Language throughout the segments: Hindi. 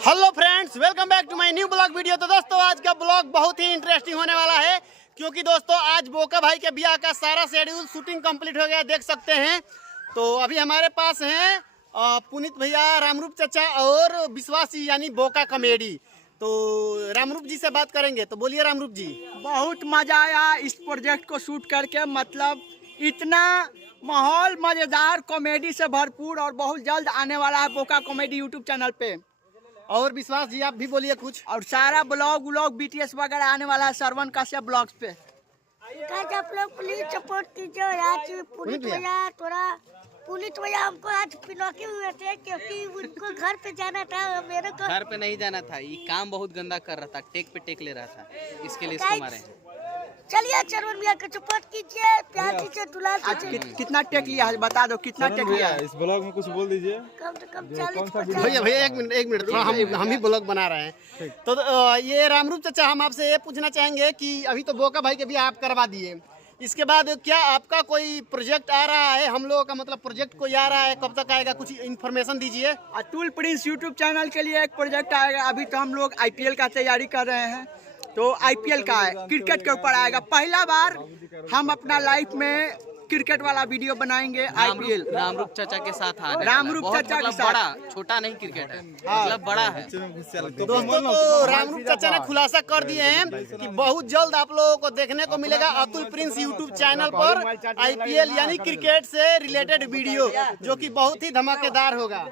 Hello friends, welcome back to my new blog video. तो दोस्तों आज का ब्लॉग बहुत ही इंटरेस्टिंग होने वाला है क्योंकि दोस्तों आज बोका भाई के ब्याह का सारा शेड्यूल शूटिंग कंप्लीट हो गया, देख सकते हैं। तो अभी हमारे पास हैं पुनीत भैया, रामरूप चाचा और विश्वास जी यानी बोका कॉमेडी। तो रामरूप जी से बात करेंगे, तो बोलिए रामरूप जी। बहुत मजा आया इस प्रोजेक्ट को शूट करके, मतलब इतना माहौल मजेदार, कॉमेडी से भरपूर, और बहुत जल्द आने वाला है बोका कॉमेडी यूट्यूब चैनल पे। और विश्वास जी आप भी बोलिए कुछ। और सारा ब्लॉग बीटीएस वगैरह आने वाला है श्रवण कश्यप ब्लॉग्स पे। आप लोग प्लीज सपोर्ट कीजिए। आज पुनीत भैया हमको आज पिनौके हुए थे क्योंकि उनको घर पे जाना था, मेरे को घर पे नहीं जाना था। ये काम बहुत गंदा कर रहा था, टेक पे टेक ले रहा था, इसके लिए इसको मारे हैं। चलिए चरवन भैया को सपोर्ट कीजिए, प्यार कीजिए, दुलार आज कीजिए। कितना टेक लिया है बता दो, कितना टेक लिया है? इस ब्लॉग में कुछ बोल दीजिए। कम से कम 40-50। भैया एक मिनट थोड़ा हम ही ब्लॉग बना रहे हैं। तो ये रामरूप चाचा, हम आपसे ये पूछना चाहेंगे कि अभी तो बोका भाई के भी आप करवा दिए, इसके बाद क्या आपका कोई प्रोजेक्ट आ रहा है? हम लोगों का मतलब प्रोजेक्ट कोई आ रहा है, कब तक आएगा, कुछ इन्फॉर्मेशन दीजिए। अतुल प्रिंस यूट्यूब चैनल के लिए एक प्रोजेक्ट आएगा। अभी तो हम लोग आईपीएल का तैयारी कर रहे हैं, तो आईपीएल का है, क्रिकेट के ऊपर आएगा। पहला बार हम अपना लाइफ में क्रिकेट वाला वीडियो बनाएंगे। आईपीएल रामरूप चाचा के साथ आ रामरूप चाचा के साथ। बड़ा छोटा नहीं क्रिकेट है, मतलब बड़ा है। दोस्तों तो रामरूप चाचा ने खुलासा कर दिए हैं कि बहुत जल्द आप लोगों को देखने को मिलेगा अतुल प्रिंस यूट्यूब चैनल पर आईपीएल यानी क्रिकेट से रिलेटेड वीडियो, जो कि बहुत ही धमाकेदार होगा।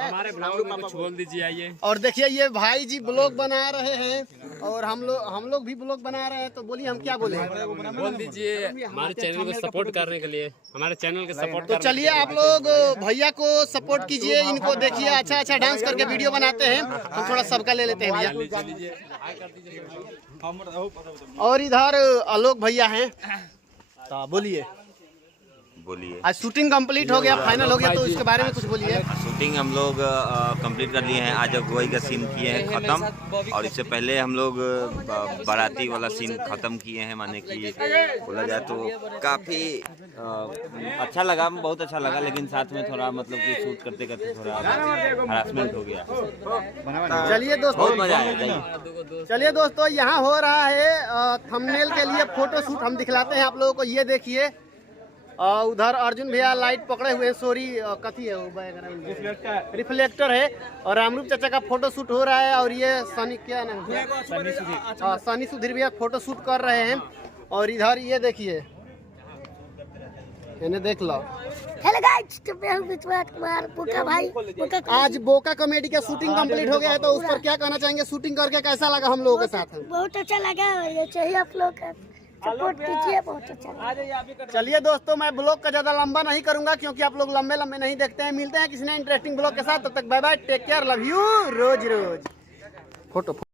हमारे ब्लॉग में कुछ बोल दीजिए। आइए और देखिए ये भाई जी ब्लॉग बना रहे हैं और हम लोग भी ब्लॉग बना रहे हैं, तो बोलिए हम क्या बोले। बोल दीजिए हमारे चैनल को सपोर्ट करने के लिए, हमारे चैनल के सपोर्ट। तो चलिए आप लोग भैया को सपोर्ट कीजिए, इनको देखिए अच्छा डांस करके वीडियो बनाते हैं। हम थोड़ा सबका ले लेते हैं भैया। और इधर आलोक भैया हैं, तो बोलिए। आज शूटिंग कंप्लीट हो गया, फाइनल हो गया, तो इसके बारे में कुछ बोलिए। शूटिंग हम लोग कंप्लीट कर लिए हैं। आज अगुवाई का सीन किए हैं ख़त्म, और इससे पहले हम लोग बाराती वाला सीन ख़त्म किए हैं। माने कि बोला जाए तो काफ़ी अच्छा लगा, बहुत अच्छा लगा, लेकिन साथ में थोड़ा मतलब कि शूट करते करते थोड़ा हरासमेंट हो गया। चलिए दोस्तों, बहुत मज़ा आया। चलिए दोस्तों, यहाँ हो रहा है थंबनेल के लिए फोटो शूट, हम दिखलाते हैं आप लोगों को। ये देखिए उधर अर्जुन भैया लाइट पकड़े हुए, सॉरी कथी है वो, रिफ्लेक्टर है। और रामरूप चाचा का फोटो शूट हो रहा है। और ये सनी क्या नाम है, सनी सुधीर भैया फोटो शूट कर रहे हैं। और इधर ये देखिए, इन्हें देख लो। हेलो गाइस, तो मैं हूं विश्वास कुमार, बोका भाई। आज बोका कॉमेडी का शूटिंग कंप्लीट हो गया है, तो उस पर क्या कहना चाहेंगे? शूटिंग करके कैसा लगा हम लोगों के साथ? बहुत अच्छा लगा, ये चाहिए आप लोग का सपोर्ट कीजिए, बहुत अच्छा। चलिए दोस्तों, मैं ब्लॉग का ज्यादा लंबा नहीं करूंगा क्योंकि आप लोग लंबे नहीं देखते हैं। मिलते हैं किसी ने इंटरेस्टिंग ब्लॉग के साथ, तब तक bye bye, take care, love you, रोज फोटो।